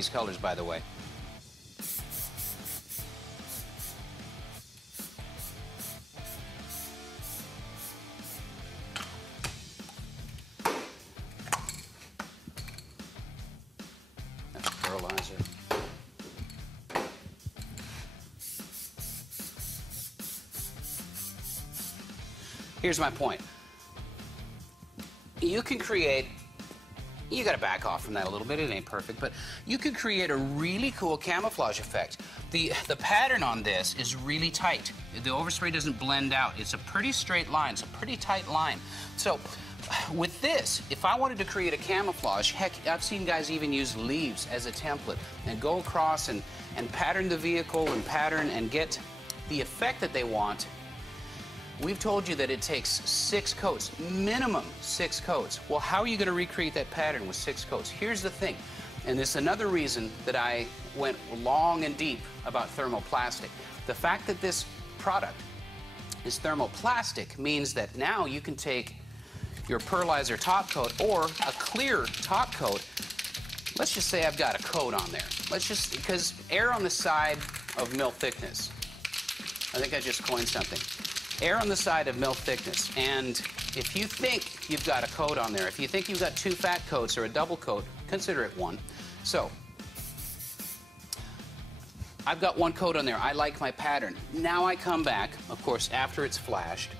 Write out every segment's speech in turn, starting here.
these colors, by the way. That's fertilizer. Here's my point. You can create, you got to back off from that a little bit, it ain't perfect, but you can create a really cool camouflage effect. The pattern on this is really tight. The overspray doesn't blend out. It's a pretty straight line. It's a pretty tight line. So with this, if I wanted to create a camouflage, heck, I've seen guys even use leaves as a template and go across and pattern the vehicle and pattern and get the effect that they want. We've told you that it takes 6 coats, minimum 6 coats. Well, how are you going to recreate that pattern with 6 coats? Here's the thing, and this is another reason that I went long and deep about thermoplastic. The fact that this product is thermoplastic means that now you can take your pearlizer top coat or a clear top coat. Let's just say I've got a coat on there. Let's just, because err on the side of mill thickness. I think I just coined something. Err on the side of mill thickness, and if you think you've got a coat on there, if you think you've got 2 fat coats or a double coat, consider it 1. So, I've got 1 coat on there. I like my pattern. Now I come back, of course, after it's flashed,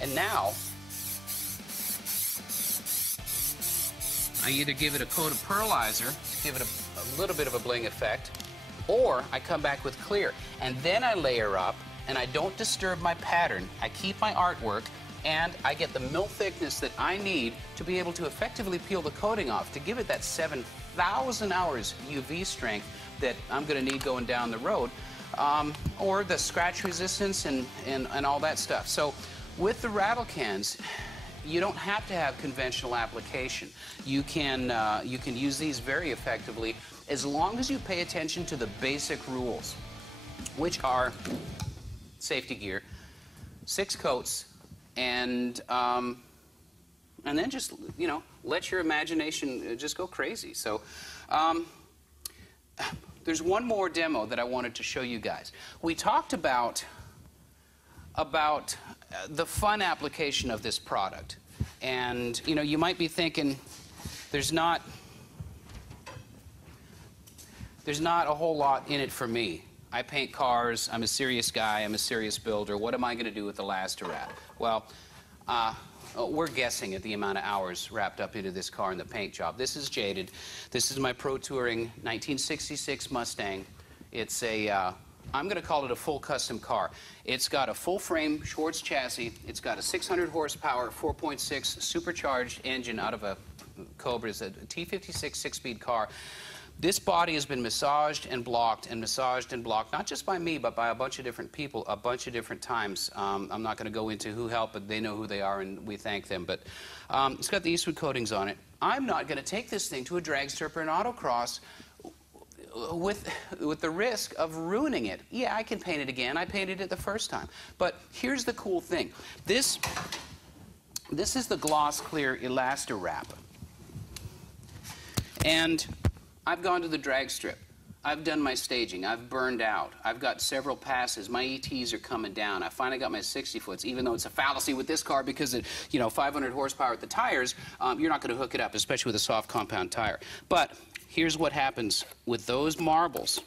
and now I either give it a coat of pearlizer to give it a little bit of a bling effect, or I come back with clear, and then I layer up, and I don't disturb my pattern. I keep my artwork, and I get the mill thickness that I need to be able to effectively peel the coating off, to give it that 7,000 hours UV strength that I'm going to need going down the road, or the scratch resistance and all that stuff. So with the rattle cans, you don't have to have conventional application. You can use these very effectively as long as you pay attention to the basic rules, which are safety gear, 6 coats, and then just, you know, let your imagination just go crazy. So there's one more demo that I wanted to show you guys. We talked about the fun application of this product, and you know, you might be thinking there's not a whole lot in it for me. I paint cars, I'm a serious guy, I'm a serious builder. What am I going to do with ElastiWrap? Well, we're guessing at the amount of hours wrapped up into this car and the paint job. This is jaded. This is my Pro Touring 1966 Mustang. It's a, I'm going to call it a full custom car. It's got a full frame Schwartz chassis. It's got a 600 horsepower, 4.6 supercharged engine out of a Cobra. It's a T56 6-speed car. This body has been massaged and blocked, not just by me, but by a bunch of different people, a bunch of different times. I'm not going to go into who helped, but they know who they are, and we thank them. But it's got the Eastwood coatings on it. I'm not going to take this thing to a drag strip or an autocross with the risk of ruining it. Yeah, I can paint it again. I painted it the first time. But here's the cool thing. This is the gloss clear ElastiWrap. And I've gone to the drag strip. I've done my staging. I've burned out. I've got several passes. My ETs are coming down. I finally got my 60-foots, even though it's a fallacy with this car because it, 500 horsepower at the tires, you're not going to hook it up, especially with a soft compound tire. But here's what happens with those marbles.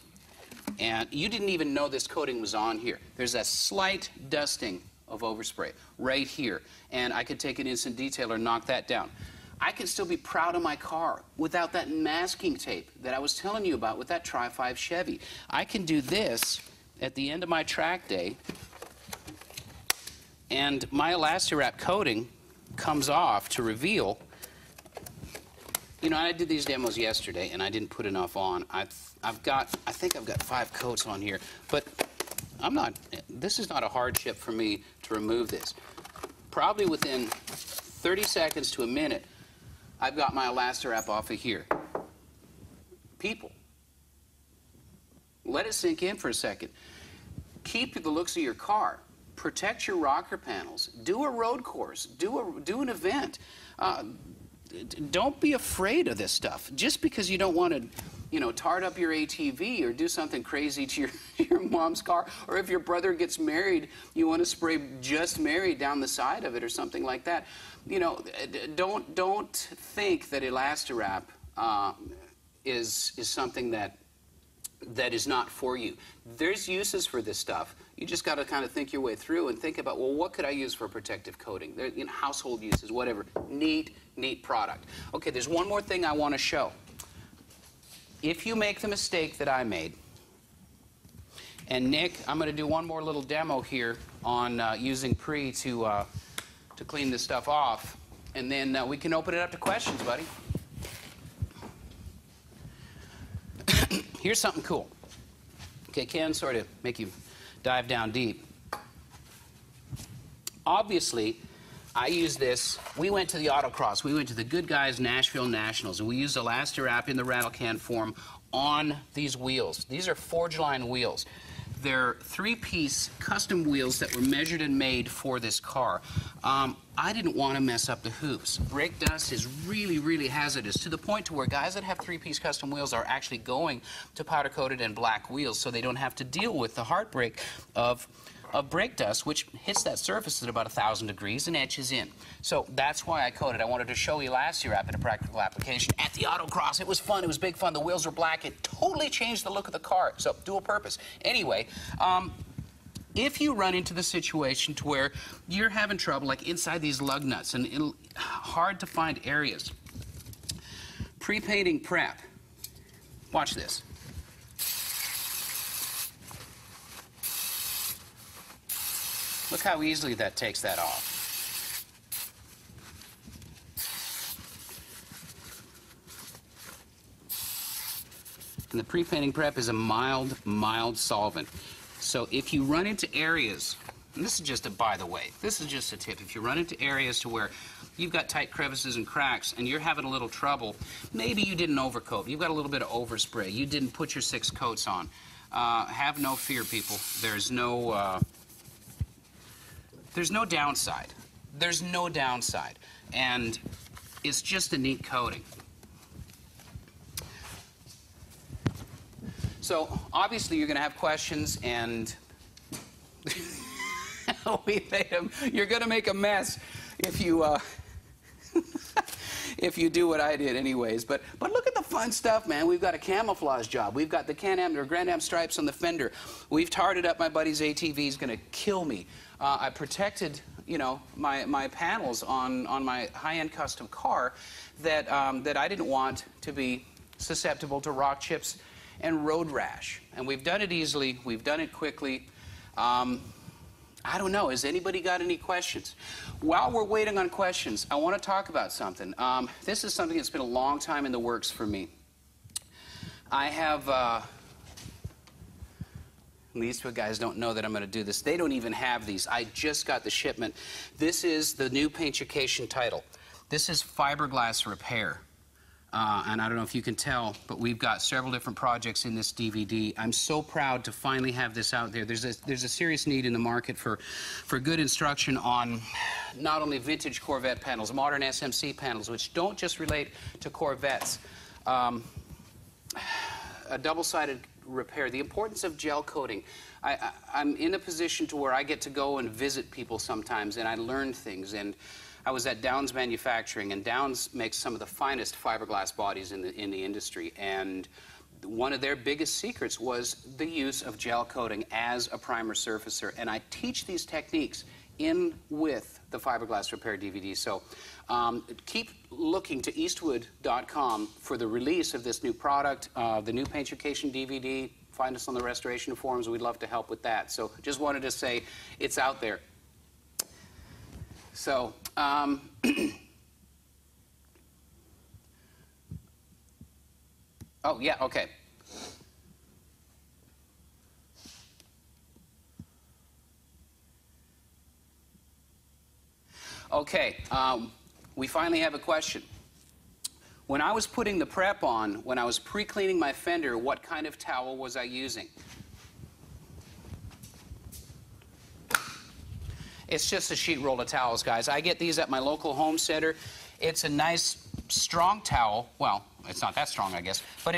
And you didn't even know this coating was on here. There's a slight dusting of overspray right here. And I could take an instant detailer and knock that down. I can still be proud of my car without that masking tape that I was telling you about with that Tri-5 Chevy. I can do this at the end of my track day, and my ElastiWrap coating comes off to reveal. You know, I did these demos yesterday, and I didn't put enough on. I think I've got 5 coats on here, but this is not a hardship for me to remove this. Probably within 30 seconds to a minute, I've got my ElastiWrap off of here. People, let it sink in for a second. Keep the looks of your car. Protect your rocker panels. Do a road course. Do an event. don't be afraid of this stuff. Just because you don't want to, you know, tart up your ATV or do something crazy to your mom's car, or if your brother gets married, you want to spray "just married" down the side of it or something like that. You know, don't think that ElastiWrap is something that is not for you. There's uses for this stuff. You just got to kind of think your way through and think about, well, what could I use for protective coating? There, you know, household uses, whatever. Neat product. Okay, there's one more thing I want to show. If you make the mistake that I made, and Nick, I'm going to do one more little demo here on using Pre to clean this stuff off, and then we can open it up to questions, buddy. Here's something cool. Okay, can sort of make you dive down deep. Obviously, I use this. We went to the autocross. We went to the Good Guys Nashville Nationals, and we used ElastiWrap in the rattle can form on these wheels. These are forge line wheels. They're 3-piece custom wheels that were measured and made for this car. I didn't want to mess up the hoops. Brake dust is really, really hazardous, to the point to where guys that have 3-piece custom wheels are actually going to powder-coated and black wheels so they don't have to deal with the heartbreak of brake dust, which hits that surface at about 1,000 degrees and etches in. So that's why I coated. I wanted to show ElastiWrap in a practical application at the autocross. It was fun. It was big fun. The wheels were black. It totally changed the look of the car. So dual purpose. Anyway, if you run into the situation to where you're having trouble, like inside these lug nuts and hard to find areas, pre-painting prep. Watch this. Look how easily that takes that off. And the pre-painting prep is a mild solvent. So if you run into areas, and this is just a, by the way, this is just a tip. If you run into areas to where you've got tight crevices and cracks and you're having a little trouble, maybe you didn't overcoat, you've got a little bit of overspray, you didn't put your 6 coats on, have no fear, people. There's no downside. There's no downside. And it's just a neat coating. So obviously you're going to have questions, and we made them. You're going to make a mess if you if you do what I did anyways. But look at the fun stuff, man. We've got a camouflage job. We've got the Can-Am or Grand Am stripes on the fender. We've tarred up my buddy's ATV. He's going to kill me. I protected, you know, my panels on my high-end custom car that that I didn't want to be susceptible to rock chips and road rash. And we've done it easily. We've done it quickly. I don't know. Has anybody got any questions? While we're waiting on questions, I want to talk about something. This is something that's been a long time in the works for me. I have... These two guys don't know that I'm going to do this. They don't even have these. I just got the shipment. This is the new paintification title. This is Fiberglass Repair. And I don't know if you can tell, but we've got several different projects in this DVD. I'm so proud to finally have this out there. There's a serious need in the market for good instruction on not only vintage Corvette panels, modern SMC panels, which don't just relate to Corvettes. A double-sided repair, the importance of gel coating. I'm in a position to where I get to go and visit people sometimes, and I learn things. And I was at Downs Manufacturing, and Downs makes some of the finest fiberglass bodies in the industry. And one of their biggest secrets was the use of gel coating as a primer surfacer. And I teach these techniques in with the Fiberglass Repair DVD. So keep looking to eastwood.com for the release of this new product, the new paintification DVD. Find us on the restoration forums. We'd love to help with that. So just wanted to say it's out there. So, oh, yeah, okay. Okay, we finally have a question. When I was putting the prep on, when I was pre-cleaning my fender, what kind of towel was I using? It's just a sheet roll of towels, guys. I get these at my local home center. It's a nice strong towel, well, it's not that strong, I guess, but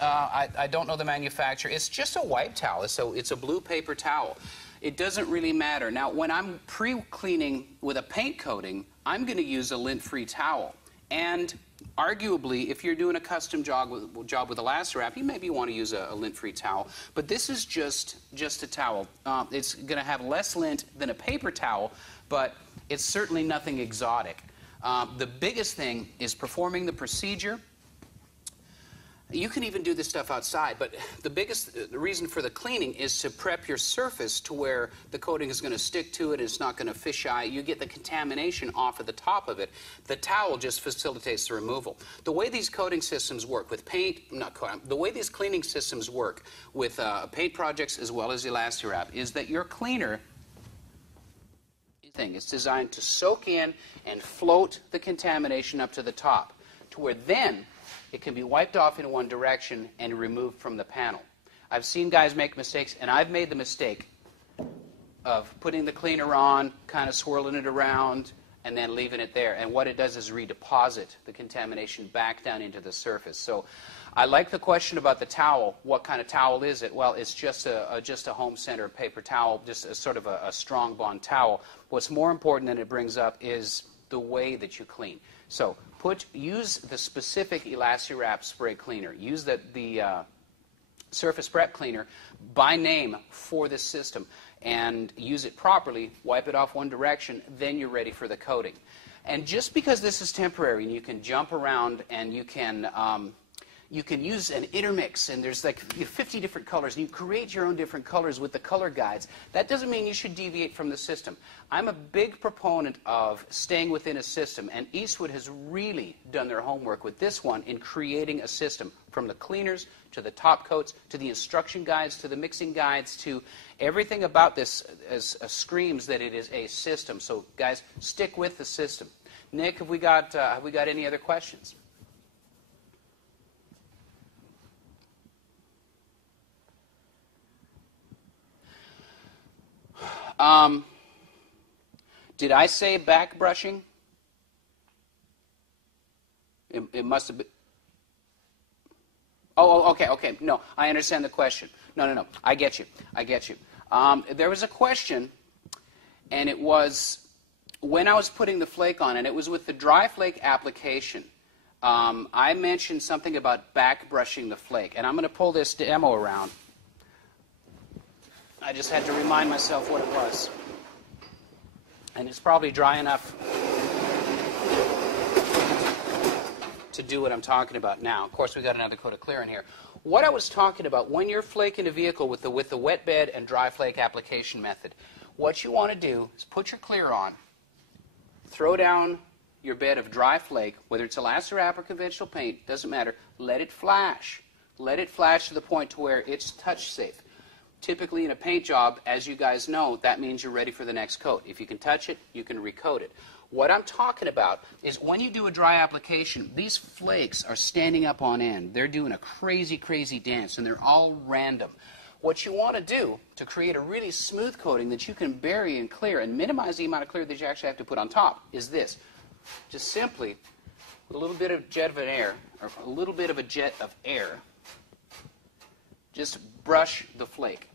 I don't know the manufacturer. It's just a wipe towel, so it's a blue paper towel. It doesn't really matter. Now, when I'm pre-cleaning with a paint coating, I'm going to use a lint-free towel. And arguably, if you're doing a custom job with ElastiWrap, you maybe want to use a lint-free towel. But this is just a towel. It's going to have less lint than a paper towel, but it's certainly nothing exotic. The biggest thing is performing the procedure. You can even do this stuff outside, but the reason for the cleaning is to prep your surface to where the coating is going to stick to it and it's not going to fisheye. You get the contamination off of the top of it. The towel just facilitates the removal. The way these coating systems work with paint, the way these cleaning systems work with paint projects as well as ElastiWrap is that your cleaner thing is designed to soak in and float the contamination up to the top, to where then it can be wiped off in one direction and removed from the panel. I've seen guys make mistakes, and I've made the mistake of putting the cleaner on, kind of swirling it around, and then leaving it there. And what it does is redeposit the contamination back down into the surface. So I like the question about the towel. What kind of towel is it? Well, it's just a home center paper towel, just a sort of a strong bond towel. What's more important than it brings up is the way that you clean. So use the specific ElastiWrap spray cleaner. Use the surface prep cleaner by name for this system and use it properly. Wipe it off one direction, then you're ready for the coating. And just because this is temporary and you can jump around and you can use an intermix, and there's like 50 different colors, and you create your own different colors with the color guides. That doesn't mean you should deviate from the system. I'm a big proponent of staying within a system, and Eastwood has really done their homework with this one in creating a system, from the cleaners to the top coats to the instruction guides to the mixing guides to everything about this screams that it is a system. So guys, stick with the system. Nick, have we got any other questions? Did I say back brushing? It must have been. Oh, okay. No, I understand the question. No. I get you. There was a question, and it was when I was putting the flake on, and it was with the dry flake application. I mentioned something about back brushing the flake, and I'm going to pull this demo around. I just had to remind myself what it was. And it's probably dry enough to do what I'm talking about now. Of course, we've got another coat of clear in here. What I was talking about, when you're flaking a vehicle with the wet bed and dry flake application method, what you want to do is put your clear on, throw down your bed of dry flake, whether it's ElastiWrap or conventional paint, doesn't matter. Let it flash. Let it flash to the point to where it's touch safe. Typically in a paint job, as you guys know, that means you're ready for the next coat. If you can touch it, you can recoat it. What I'm talking about is when you do a dry application, these flakes are standing up on end. They're doing a crazy, crazy dance, and they're all random. What you want to do to create a really smooth coating that you can bury and clear and minimize the amount of clear that you actually have to put on top is this. Just simply, with a little bit of jet of air, just brush the flake.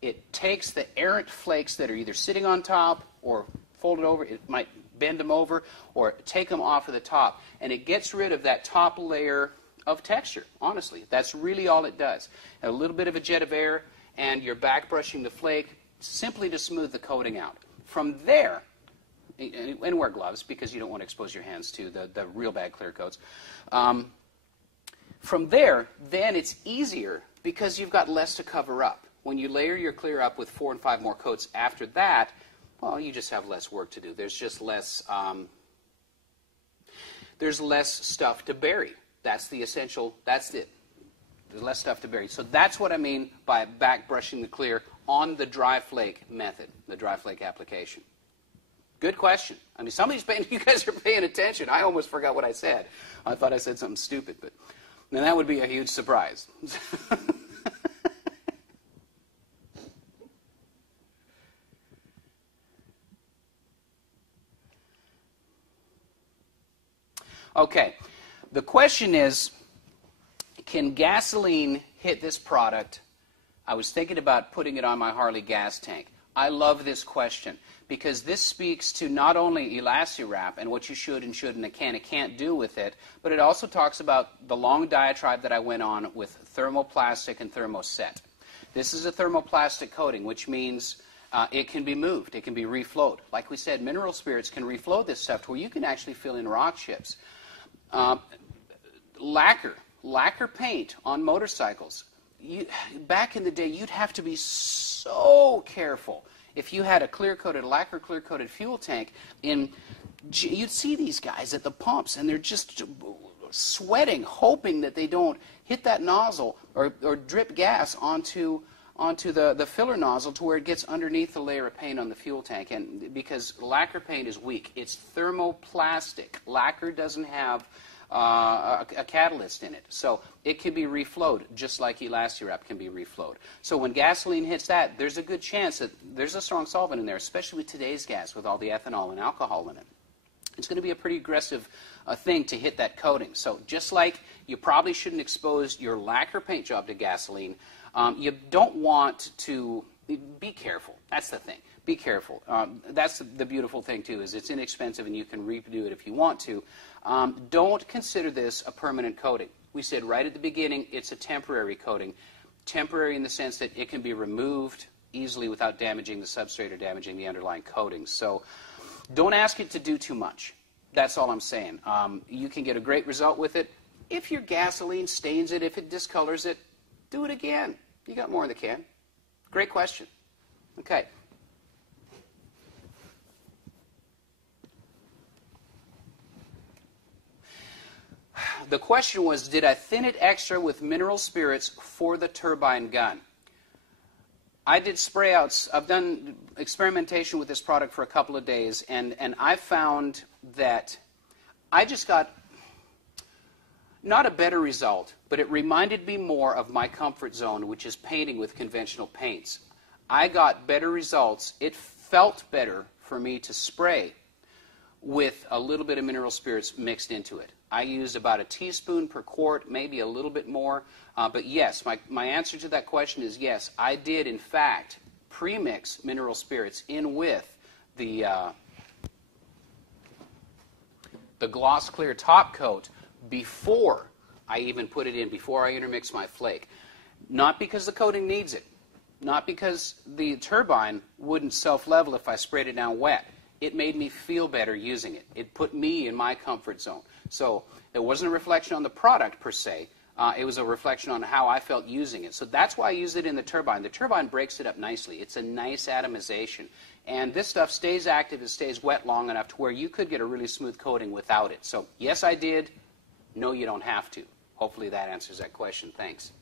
It takes the errant flakes that are either sitting on top or folded over. It might bend them over or take them off of the top. And it gets rid of that top layer of texture, honestly. That's really all it does. A little bit of a jet of air, and you're back brushing the flake simply to smooth the coating out. From there, and wear gloves because you don't want to expose your hands to the real bad clear coats. From there, then it's easier because you've got less to cover up. When you layer your clear up with 4 and 5 more coats after that, well, you just have less work to do. There's just less, there's less stuff to bury. That's the essential, that's it. There's less stuff to bury. So that's what I mean by back brushing the clear on the dry flake method, the dry flake application. Good question. I mean, you guys are paying attention. I almost forgot what I said. I thought I said something stupid, but then that would be a huge surprise. Okay, the question is, can gasoline hit this product? I was thinking about putting it on my Harley gas tank. I love this question because this speaks to not only ElastiWrap and what you should and shouldn't and can't do with it, but it also talks about the long diatribe that I went on with thermoplastic and thermoset. This is a thermoplastic coating, which means it can be moved. It can be reflowed. Like we said, mineral spirits can reflow this stuff to where you can actually fill in rock chips. Lacquer paint on motorcycles. Back in the day, you'd have to be so careful. If you had a lacquer clear-coated fuel tank, you'd see these guys at the pumps, and they're just sweating, hoping that they don't hit that nozzle or drip gas onto the filler nozzle to where it gets underneath the layer of paint on the fuel tank. And because lacquer paint is weak, it's thermoplastic. Lacquer doesn't have a catalyst in it, so it can be reflowed just like ElastiWrap can be reflowed. So when gasoline hits that, there's a good chance that there's a strong solvent in there, especially with today's gas with all the ethanol and alcohol in it. It's going to be a pretty aggressive thing to hit that coating. So just like you probably shouldn't expose your lacquer paint job to gasoline, you don't want to be careful. That's the thing. Be careful. That's the beautiful thing, too, is it's inexpensive and you can redo it if you want to. Don't consider this a permanent coating. We said right at the beginning it's a temporary coating. Temporary in the sense that it can be removed easily without damaging the substrate or damaging the underlying coating. So don't ask it to do too much. That's all I'm saying. You can get a great result with it. If your gasoline stains it, if it discolors it, do it again. You got more in the can. Great question. Okay. The question was, did I thin it extra with mineral spirits for the turbine gun? I did spray outs. I've done experimentation with this product for a couple of days, and I found that I just got not a better result, but it reminded me more of my comfort zone, which is painting with conventional paints. I got better results. It felt better for me to spray with a little bit of mineral spirits mixed into it. I used about a teaspoon per quart, maybe a little bit more. But yes, my answer to that question is yes. I did, in fact, pre-mix mineral spirits in with the gloss clear top coat before I even put it in, before I intermix my flake. Not because the coating needs it. Not because the turbine wouldn't self-level if I sprayed it down wet. It made me feel better using it. It put me in my comfort zone. So it wasn't a reflection on the product per se. It was a reflection on how I felt using it. So that's why I used it in the turbine. The turbine breaks it up nicely. It's a nice atomization. And this stuff stays active. It stays wet long enough to where you could get a really smooth coating without it. So yes, I did. No, you don't have to. Hopefully that answers that question. Thanks.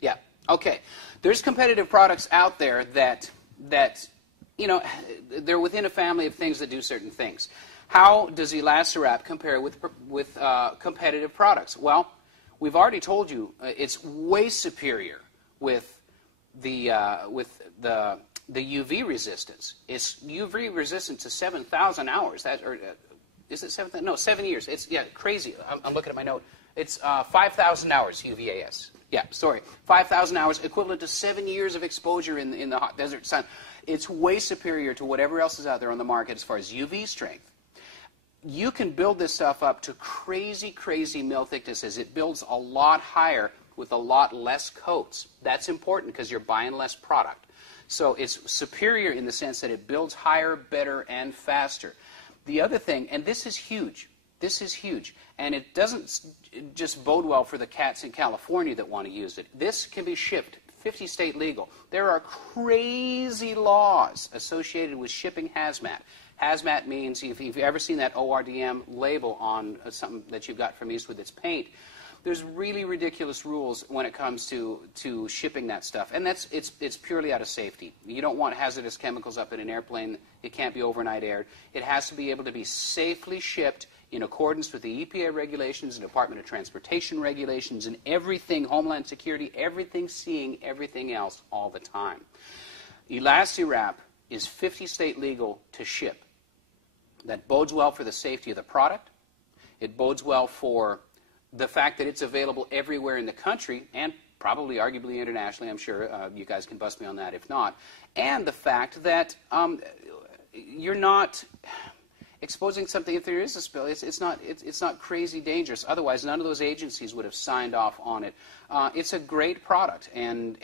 Yeah. Okay. There's competitive products out there that you know, they're within a family of things that do certain things. How does ElastiWrap compare with competitive products? Well, we've already told you it's way superior with the UV resistance. It's UV resistant to 7,000 hours. Is it 7,000? No, 7 years. It's crazy. I'm looking at my note. It's 5,000 hours UVAS. Yeah, sorry. 5,000 hours, equivalent to 7 years of exposure in the hot desert sun. It's way superior to whatever else is out there on the market as far as UV strength. You can build this stuff up to crazy, crazy mill thicknesses. It builds a lot higher with a lot less coats. That's important because you're buying less product. So it's superior in the sense that it builds higher, better, and faster. The other thing, and this is huge, and it doesn't just bode well for the cats in California that want to use it. This can be shipped 50 state legal. There are crazy laws associated with shipping hazmat. Hazmat means, if you've ever seen that ORDM label on something that you've got from Eastwood that's paint, there's really ridiculous rules when it comes to shipping that stuff. And it's purely out of safety. You don't want hazardous chemicals up in an airplane. It can't be overnight aired. It has to be able to be safely shipped in accordance with the EPA regulations and Department of Transportation regulations and everything, Homeland Security, everything, seeing everything else all the time. ElastiWrap is 50 state legal to ship. That bodes well for the safety of the product. It bodes well for the fact that it's available everywhere in the country and probably arguably internationally. I'm sure you guys can bust me on that if not. And the fact that you're not exposing something. If there is a spill, it's not crazy dangerous. Otherwise, none of those agencies would have signed off on it. It's a great product, and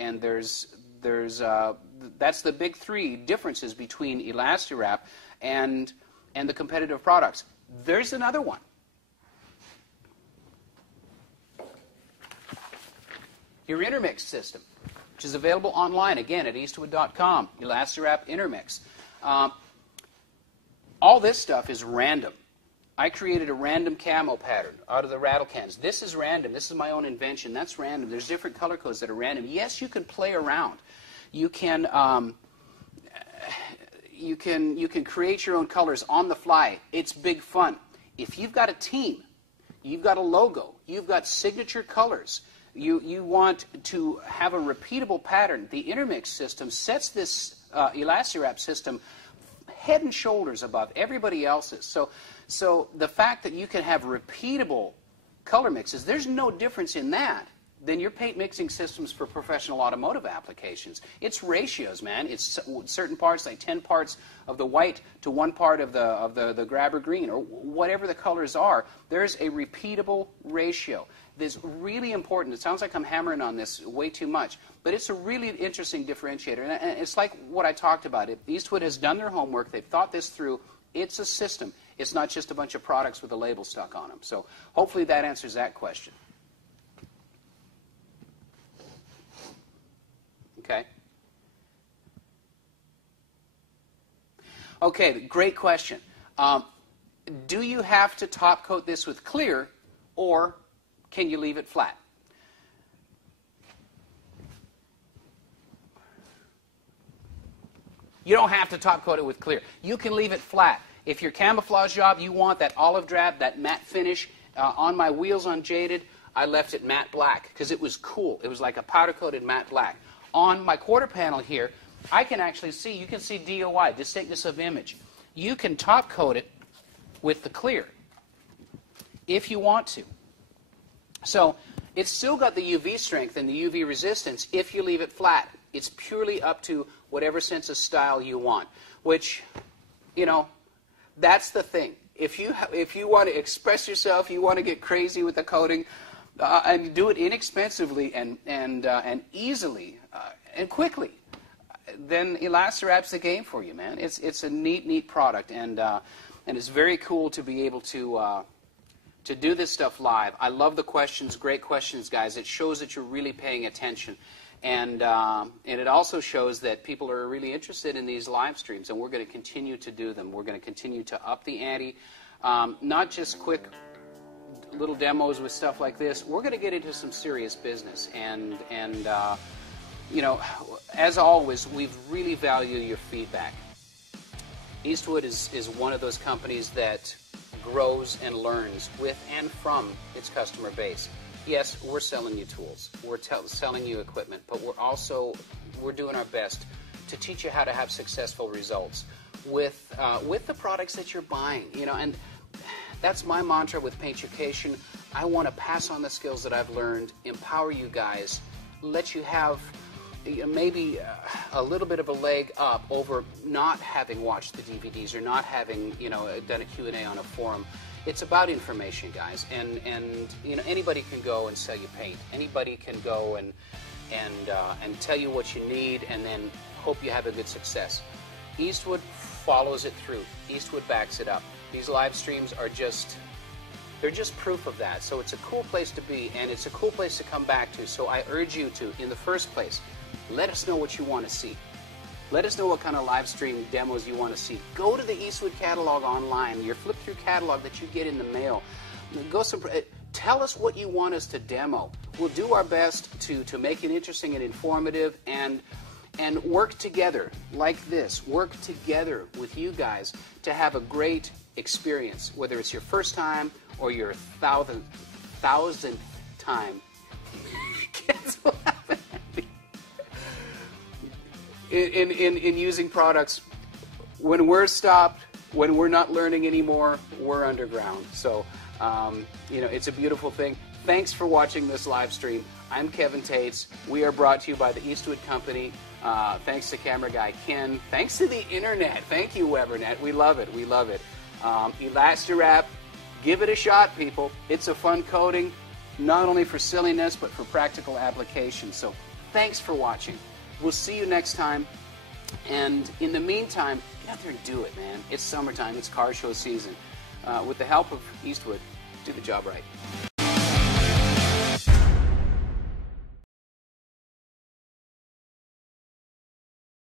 that's the big three differences between ElastiWrap and the competitive products. There's another one. Your intermix system, which is available online, again, at eastwood.com, ElastiWrap Intermix. All this stuff is random. I created a random camo pattern out of the rattle cans. This is random. This is my own invention. That's random. There's different color codes that are random. Yes, you can play around. You can create your own colors on the fly. It's big fun. If you've got a team, you've got a logo, you've got signature colors, you want to have a repeatable pattern, the intermix system sets this ElastiWrap system head and shoulders above everybody else's. So the fact that you can have repeatable color mixes, there's no difference in that than your paint mixing systems for professional automotive applications. It's ratios, man. It's certain parts, like 10 parts of the white to 1 part of the grabber green, or whatever the colors are. There's a repeatable ratio. This is really important. It sounds like I'm hammering on this way too much, but it's a really interesting differentiator. And it's like what I talked about. Eastwood has done their homework. They've thought this through. It's a system. It's not just a bunch of products with a label stuck on them. So hopefully that answers that question. Okay. Okay, great question. Do you have to top coat this with clear, or can you leave it flat? You don't have to top coat it with clear. You can leave it flat. If your camouflage job, you want that olive drab, that matte finish, on my wheels unjaded, I left it matte black because it was cool. It was like a powder coated matte black. On my quarter panel here, I can actually see, you can see DOI, distinctness of image. You can top coat it with the clear if you want to. So it's still got the UV strength and the UV resistance if you leave it flat. It's purely up to whatever sense of style you want, which, you know, that's the thing. If you want to express yourself, you want to get crazy with the coating, and do it inexpensively and easily and quickly, then ElastiWrap's the game for you, man. It's a neat product, and it's very cool to be able to do this stuff live. I love the questions, great questions, guys. It shows that you're really paying attention, and it also shows that people are really interested in these live streams, and we're going to continue to do them. We're going to continue to up the ante, not just quick little demos with stuff like this. We're going to get into some serious business, and you know, as always, we really value your feedback. Eastwood is one of those companies that grows and learns with and from its customer base. Yes, we're selling you tools, we're selling you equipment, but we're doing our best to teach you how to have successful results with the products that you're buying. You know, and that's my mantra with Paintucation. I want to pass on the skills that I've learned, empower you guys, let you have maybe a little bit of a leg up over not having watched the DVDs or not having, you know, done a Q&A on a forum. It's about information, guys, and you know, anybody can go and sell you paint. Anybody can go and tell you what you need, and then hope you have a good success. Eastwood follows it through. Eastwood backs it up. These live streams are they're just proof of that. So it's a cool place to be, and it's a cool place to come back to. So I urge you to, in the first place, let us know what you want to see. Let us know what kind of live stream demos you want to see. Go to the Eastwood catalog online, your flip-through catalog that you get in the mail. Tell us what you want us to demo. We'll do our best to make it interesting and informative, and work together like this. Work together with you guys to have a great experience, whether it's your first time or your thousandth time. Kids laughing at me. In using products, when we're stopped, when we're not learning anymore, we're underground. So, you know, it's a beautiful thing. Thanks for watching this live stream. I'm Kevin Tetz. We are brought to you by the Eastwood Company. Thanks to camera guy Ken. Thanks to the internet. Thank you, Webernet. We love it. We love it. ElastiWrap. Give it a shot, people. It's a fun coating, not only for silliness, but for practical application. So thanks for watching. We'll see you next time. And in the meantime, get out there and do it, man. It's summertime. It's car show season. With the help of Eastwood, do the job right.